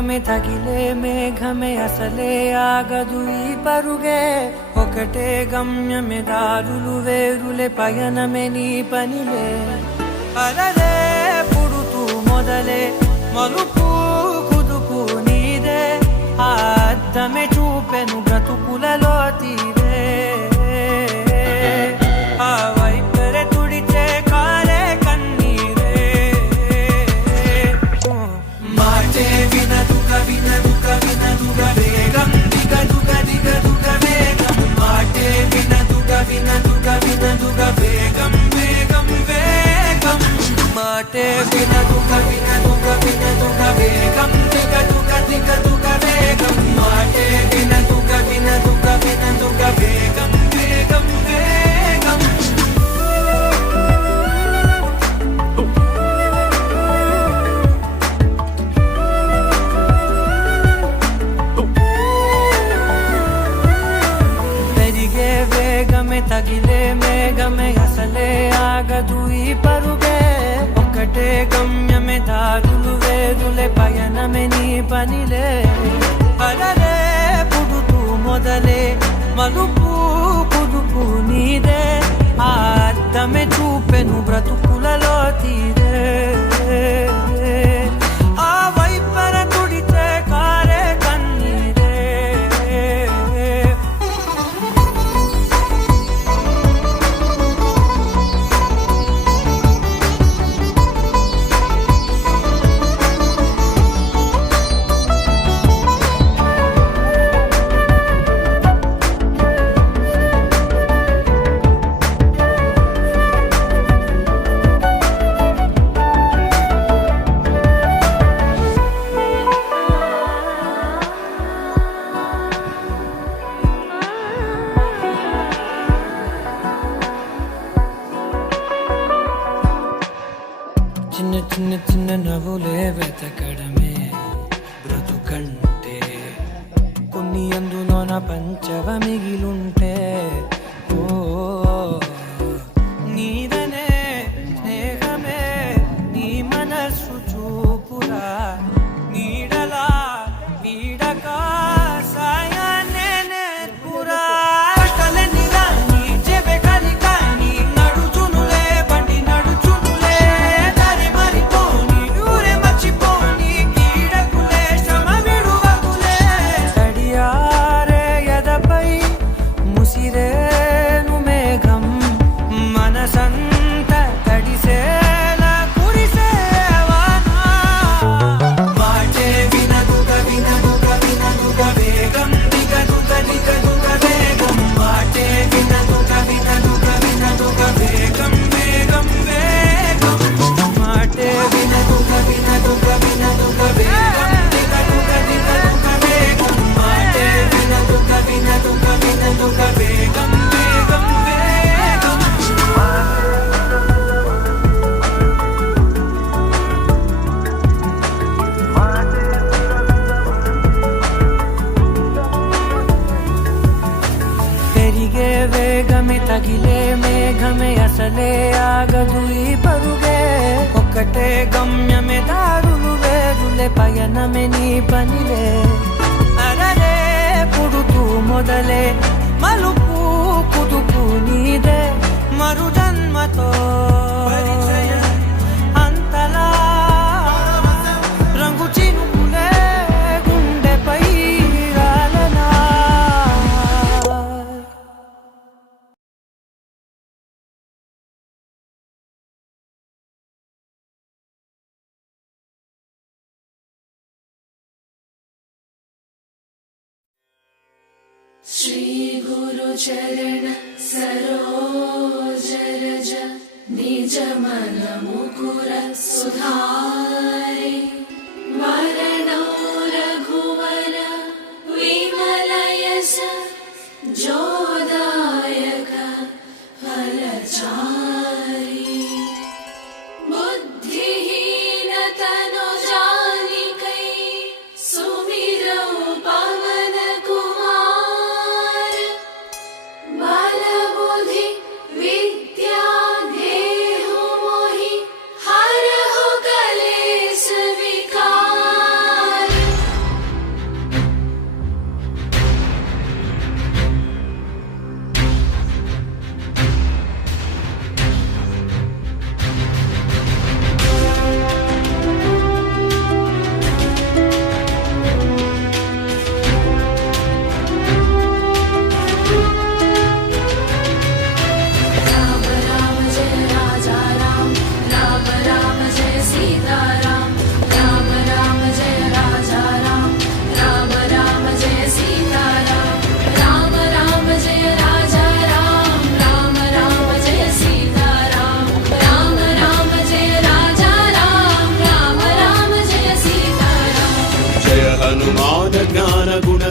వేగమే తగిలే మేఘమే అసలే ఆగదు ఈ పరుగే ఒకటే గమ్యమే దారులు వేరులే పయనమే నీ పనిలే అలలే పుడుతూ మొదలే మలుపు కుదుపు నీదే ఆ అద్దమే చూపెను బ్రతుకులలో తీరే ఆ వైపరే తుడిచే కాలే కన్నీరే మాటే వినదుగ వినదుగ వినదుగ వేగం దిగదుగ దిగదుగ వేగం మాటే వినదుగ వినదుగ వినదుగ వేగం వేగం వేగం మాటే వినదుగ వినదుగ వినదుగ వేగం దిగదుగ దిగదుగ వేగం మాటే వినదుగ వినదుగ వినదుగ వేగం వేగం వేగం పెరిగే వేగమే తగిలే మేఘమే అసలే ఆగదు ఈ పరుగే ఒకటే గమ్యమే దారులు వేరులే పయనమే నీ పనిలే అలలే పుడుతూ మొదలే మలుపు కుదుపు నీదే ఆ అద్దమే చూపెను బ్రతుకులలో తీరే ఆ వైపర తుడిచే కారే కన్నీరే చిన్న చిన్న చిన్న నవ్వులే వెతకడమే బ్రతుకంటే కొన్ని అందులోన పంచవ మిగిలుంటే ఓ నీదనే స్నేహమే నీ మనస్సు చూపురా నీడలా వీడక సాయాన్నే నేర్పురా కలనిలా నీ చెబె కలికా నీ నడుచునులే బండి నడుచునులే దారి మరిపోని ఊరే మర్చిపోని కీడకులే శ్రమ విడువకులే తడియారే ఎదపై ముసిరేను మేఘం మనసంత తడిసేలా కురిసేవానా మాటే వినదుగ వినదుగ వినదుగ వేగం దిగదుగ దిగదుగ వేగం మాటే వినదుగ వినదుగ వినదుగ వేగం వేగం వేగం మాటే వినదుగ వినదుగ వినదుగ వేగం దిగదుగ దిగదుగ వేగం మాటే వినదుగ వినదుగ వినదుగ వేగం వేగం వేగం పెరిగే వేగమే తగిలే మేఘమే అసలే ఆగదు ఈ పరుగే ఒక్కటే గమ్యమే దారులు వేరులే పయనమే నీ పనిలే అరరే పుడుతూ మొదలే మలుపు కుదుపు నీదే మరు జన్మతో అంతలా రంగు చినుకులే గుండెపై రాలనా श्री गुरु चरण सरोज रज निज मन मुकुर सुधारि वरणो रघुवर विमल यश जोदायक फलचारि बुद्धिहीन तनु जानिकै सुमिरौ पवन कुमार बल बुद्धि विद्या देहु मोहि हरहु कले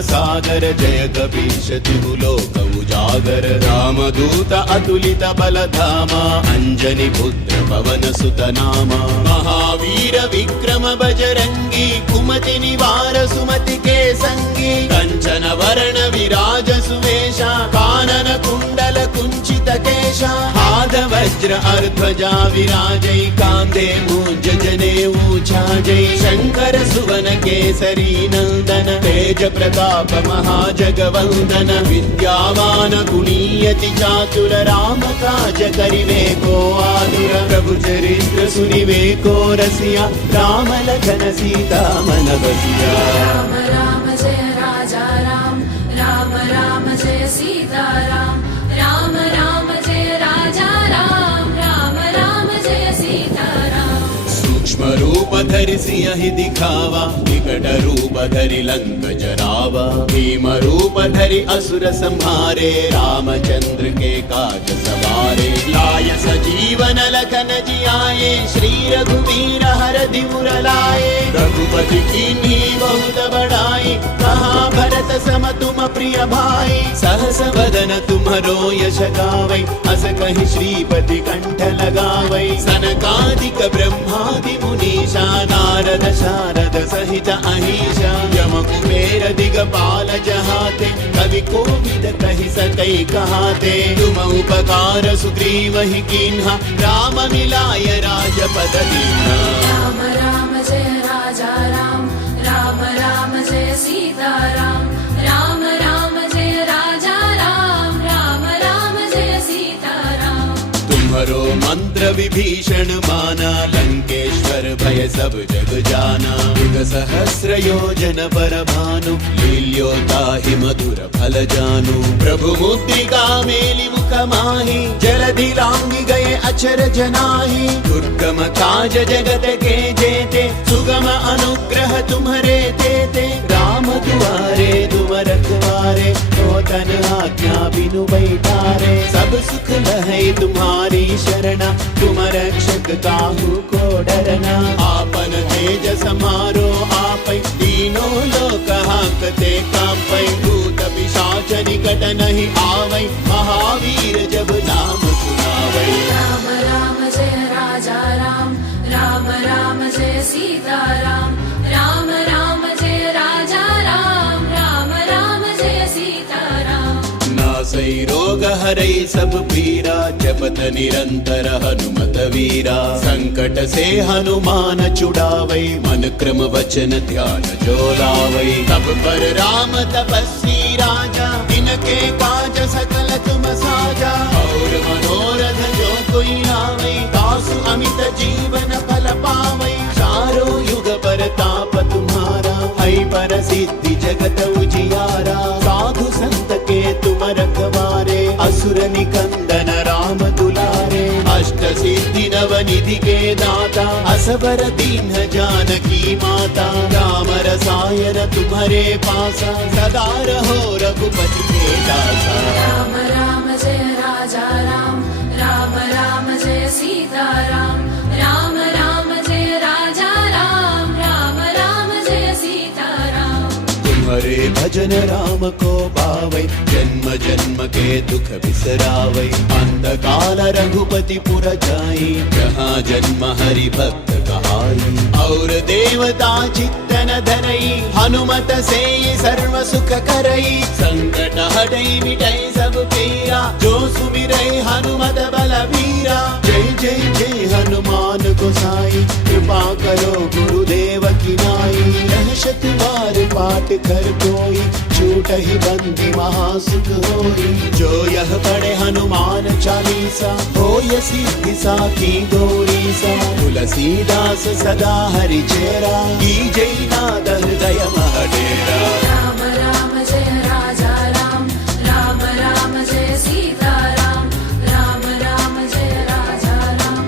सागर जय कपीश तिहु लोक उजागर रामदूत अतुलित बलधामा अंजनी पुत्र पवन सुत नामा महावीर विक्रम बजरंगी कुमति निवार सुमति के संगी कंचन वर्ण विराज सुवेशा कानन कुंडल कुंचित केशा हाथ वज्र अर्ध्वजा विराजै कांदे मूंज जनेऊ छाजै शंकर सुवन केसरी नंदन तेज प्रताप महाजगवंदन विद्यावान गुणीयति चातुर राम काज करिवे को आतुर प्रभु चरित्र सुनिवे को रसिया राम लखन सीता मन बसिया राम राम जय राजा राम राम राम जय सीता राम राम राम जय राजा राम राम राम जय सीता राम सूक्ष्म रूप धरि सिंहि दिखावा विकट रूप धरि लंक जरावा भीम रूप धरि असुर संहारे रामचंद्र के काज सवारे लाय सजीवन लखन जियाए श्री रघुवीर हरदि मुर लाए रघुपति कीन्ही बहुत बड़ाई कहा भरत सम तुम प्रिय भाई सहस वदन तुम्हरो यश गावै अस कहि श्रीपति कंठ लगावै सनकादिक ब्रह्मादि मुनीषा नारद शारद सहित अहीशा यम कुबेर दिगपाल जहाते कवि कोविद कहि सकै कहाते तुम उपकार सुग्रीव ही कीन्हा राम मिलाय राजपद दीन्हा राम राम जय राजा राम राम राम जय सीता राम राम राम जय राजा राम राम राम जय सीता राम तुम्हरो मंत्र विभीषण माना लंकेश्वर भय सब जग जाना युग सहस्र योजन पर भानु लील्योता ही मधुर फल जानु प्रभु मुद्रिका मेलि मुख माहि जलधि लांघि गए अचर जनाहि दुर्गम काज जगत के जेते सुगम अनुग्रह तुम्हरे तेते राम दुआरे तुम रखवारे तो तन आज्ञा बिनु बैठारे सब सुख लहै तुम्हारी शरणा तुम रक्षक काहू को डरना आपन तेज समारो आपै तीनों लोक हांकते कांपै भूत पिशाच निकट नहीं आवै महावीर जब नाम सुनावै राम राम जय राजा राम राम राम जय सीता राम राम राम जय राजा राम राम राम जय सीता राम नासै रोग हरै सब पीरा जपत निरंतर हनुमत वीरा संकट से हनुमान छुड़ावै मन क्रम वचन ध्यान जो लावै तब पर राम तपस्वी राजा इनके काज सकल तुम साजा और मनोरथ जो कोई लावै तासु अमित जीवन फल पावै चारों युग पर ताप तुम्हारा है पर सिद्धि जगत उजियारा साधु संत के तुम रखवारे असुर निकंदन राम दुलारे अष्ट सिद्धि नव निधि के दाता असबर दीन जानकी माता राम रसायन तुम्हारे पासा सदा रहो रघुपति के दासा राम राम जय राजा राम राम राम जय सीता राम राम राम जय राजा राम राम राम जय सीता राम तुम्हारे भजन राम को पावै जन्म जन्म के दुख बिसरावै अंत काल रघुपति पुर जाई जहाँ जन्म हरि भक्त कहाई और देवता चित्तन धरई हनुमत से सर्व सुख करई संकट हटई मिटई सब पीरा जो सुमिरै हनुमत बलवीरा जय जय जय हनुमान गोसाई कृपा करो गुरुदेव की नाई रहशत बार पाठ कर कोई छूट ही बंदी महासुख होई जो यह पढ़े हनुमान चालीसा होय सिद्धि साखी गौरी सा तुलसीदास सदा हरि चेरा की जय नाद हृदय महडेरा राम राम जय राजा राम राम राम जय सीता राम राम राम जय राजा राम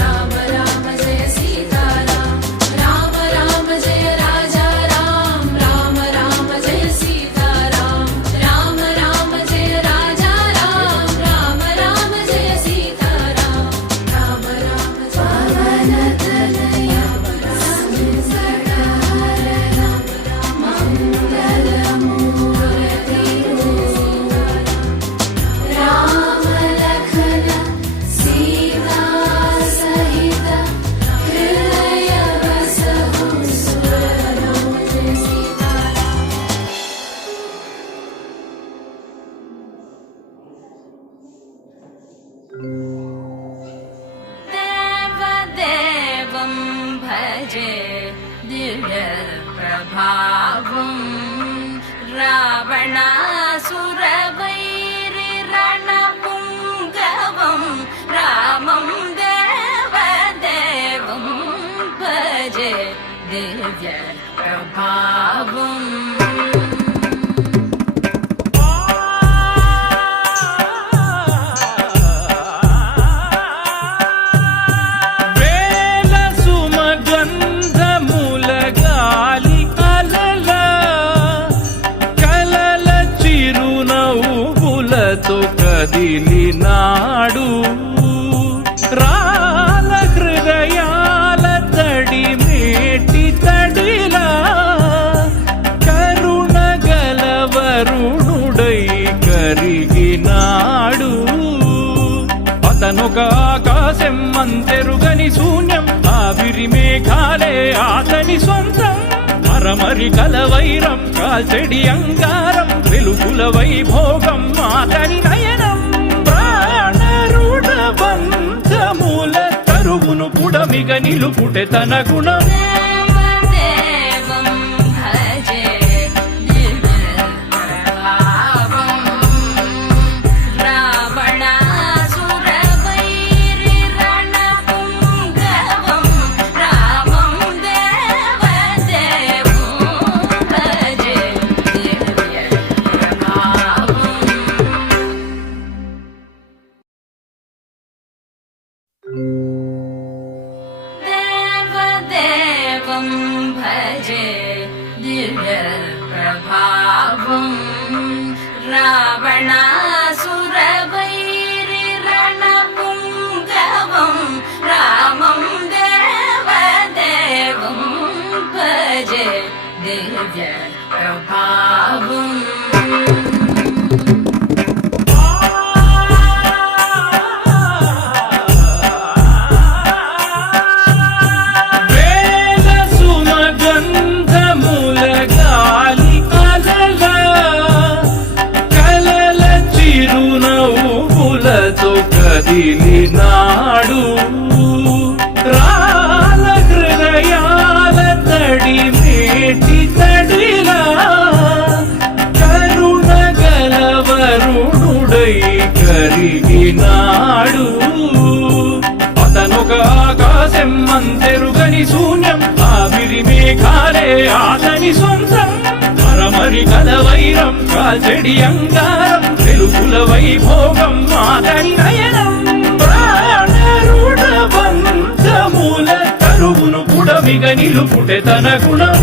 राम राम जय सीता राम राम राम जय राजा राम राम राम जय सीता राम राम राम जय राजा राम राम राम जय सीता राम राम राम पवन तनया संसटहरण मंगल रावणासुरवैरिरणपुङ्गवं रामं देवदेवं भजे दिव्यप्रभावम् కదిలినాడు రాల హృదయాల తడి మేటి తడిలా కరుణ గలవరుణుడై కరిగినాడు అతనొక ఆకాశం అంతెరుగని శూన్యం ఆవిరి మేఘాలే అతని సొంతం మరమరి కలవైరం కాల్చెడి అంగారం వెలుగుల వైభోగం అతని నయనం ప్రాణరుణ బంధముల తరువును పుడమిగ నిలుపుటె తన గుణం దేవదేవం భజే దివ్యప్రభావం రావణాసురవైరిరణపుङ्గవం రామం దేవదేవం భజే దివ్యప్రభావం देवदेवं भजे दिव्यप्रभावं रावणासुरवैरिरणपुङ्गवं रामं देवदेवं भजे दिव्यप्रभावम् కదిలినాడు రాల హృదయాల తడి మేటి తడిలా కరుణ గలవరుణుడై కరిగినాడు అతనొక ఆకాశం అంతెరుగని శూన్యం ఆవిరి మేఘాలే అతని సొంతం మరమరి కలవైరం కాల్చెడి అంగారం వెలుగుల వైభోగం అతని నయనం ప్రాణరుణ బంధముల తరువును పుడమిగ నిలుపుటె తన గుణం